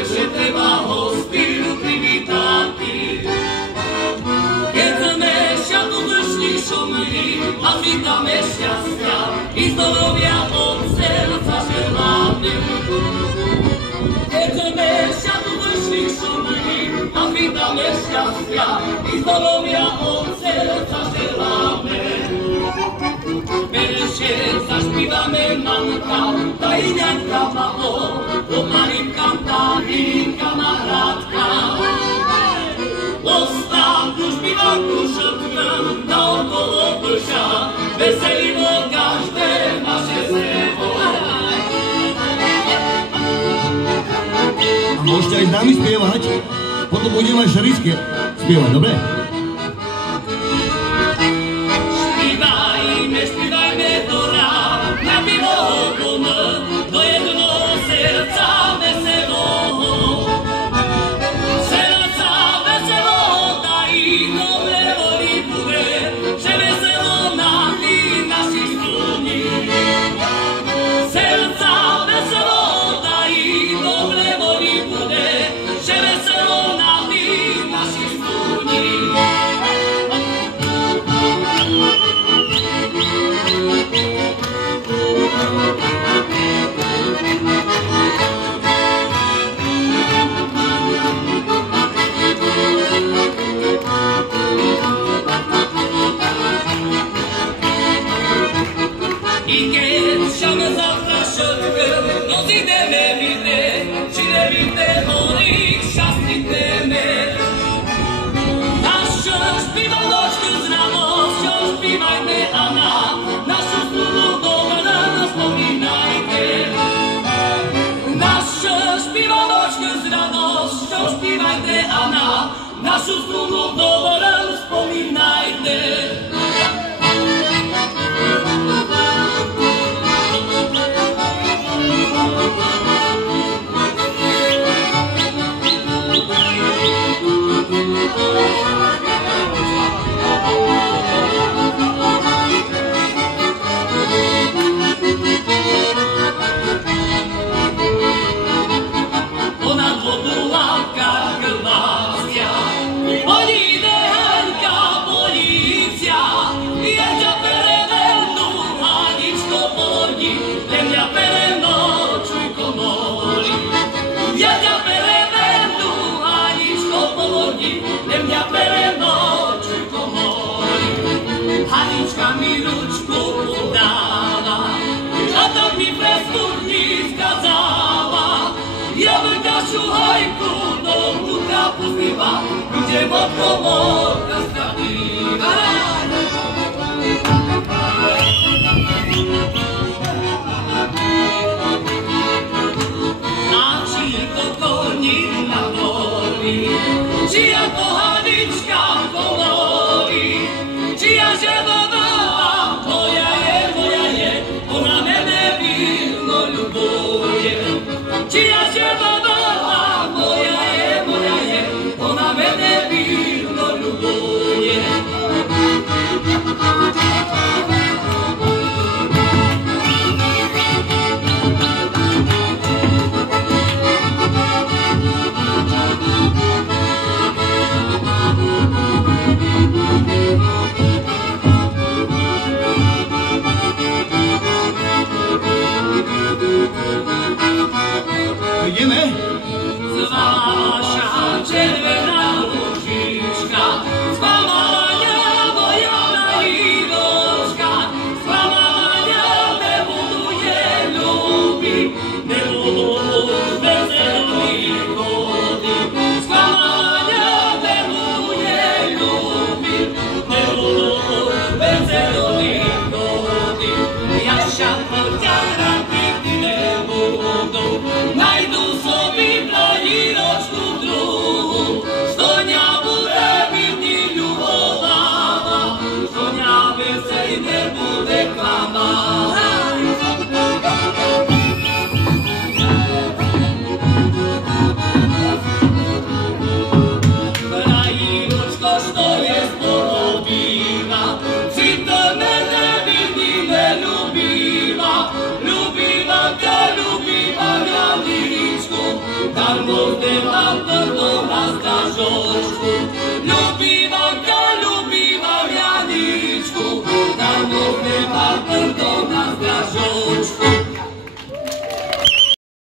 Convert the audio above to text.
že treba hostinu privítati. Keď sme šatu vršli šumli a vítame šťastia i zdravia od srdca želáme. Keď sme šatu vršli šumli a vítame šťastia i zdravia od srdca želáme. Verše zašpívame mamka, ta i ňaňka malo, o malinka tá i kamarádka. Ostav družbívanku šepnem na okolo blža, veselimo každé naše zrevo. A môžete aj s nami spievať, potom budeme aj šarické spievať, dobre? Našu strunu dovolem spomínajte. Ona dvodúlavka krvástia, Políde Hanka, polícia, jeďa perevendu, Haničko polí, lemňa pereno, čujko moli. Jeďa perevendu, Haničko polí, lemňa pereno, čujko moli. Hanička mi ručku podáva, a tak mi presmutní skazava. Jablka šuhajku, do vnútra pustýva, kde vodkovodka stavíva. A či to koník na dvori, či ako Hanička komori, či ja žebová, moja je, ona mene víno ľubuje. Či ja žebová, moja je, ona mene víno ľubuje. Ideme? Zváša červená ručička, sklamania moja najíročka, sklamania nebuduje ľúbiť, nebudú veselí chody. Sklamania nebuduje ľúbiť, nebudú veselí chody. Ja šatno ťa hrať nikdy nebudú, najdu sobie na Jiročku Arno zdieľal